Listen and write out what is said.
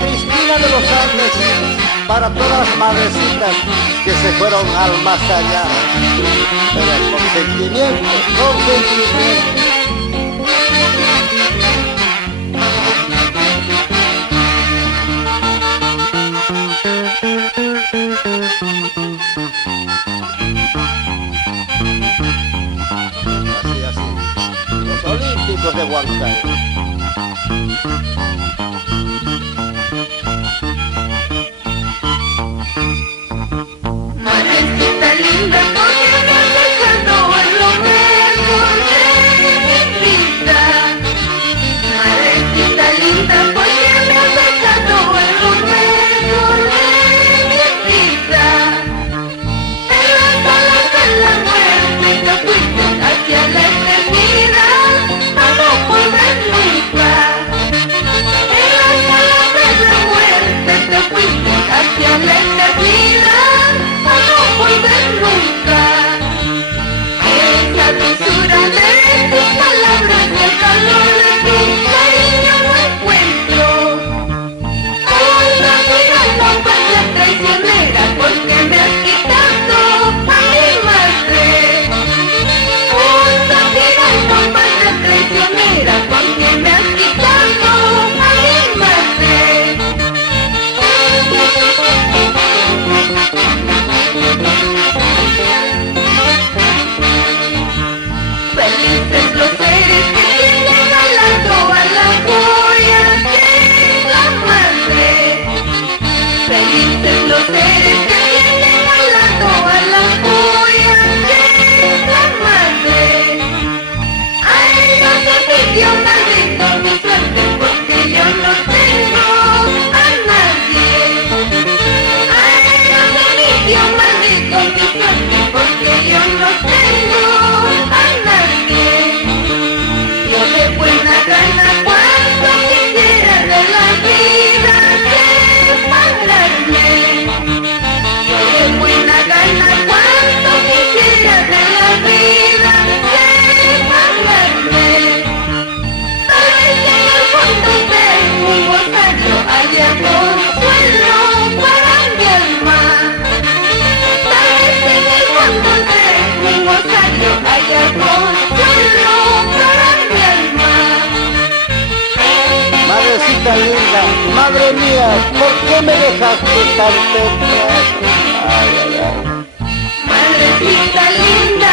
Cristina de los Andes, para todas las madrecitas que se fueron al más allá. Pero con sentimiento, con sentimiento. Así, así. Los Olímpicos de Huancayo. Madrecita linda, ¿por qué me has dejado en lo mejor de mi vida? Madrecita linda, ¿por qué me has dejado en lo mejor de mi vida? En las alas de la muerte te fuiste hacia la eternidad, a no volver nunca. En las alas de la muerte te fuiste hacia la eternidad, a no volver nunca. Esa dulzura de tus palabras y el calor de tu cariño no encuentro. Una vida no pasa traicionera porque me has quitado a mi madre. Una vida no pasa traicionera porque me has quitado a mi madre. Felices los seres que tienen al lado a la joya que es la madre. Felices los seres que tienen al lado a la joya que es la madre. A ellos les pidió maldito mi suerte porque yo no tengo a nadie. A ellos les pidió maldito mi suerte porque yo no tengo a nadie. Yo de buena gana cuando quisiera de la vida separarme. Yo de buena gana cuando quisiera de la vida separarme. Tal vez en el fondo de un rosario haya consuelo para mi alma. Tal vez en el fondo de un rosario haya consuelo para mi alma. Madrecita linda, madre mía, ¿por qué me dejaste tan temprano? Ay, ay, ay. Madrecita linda.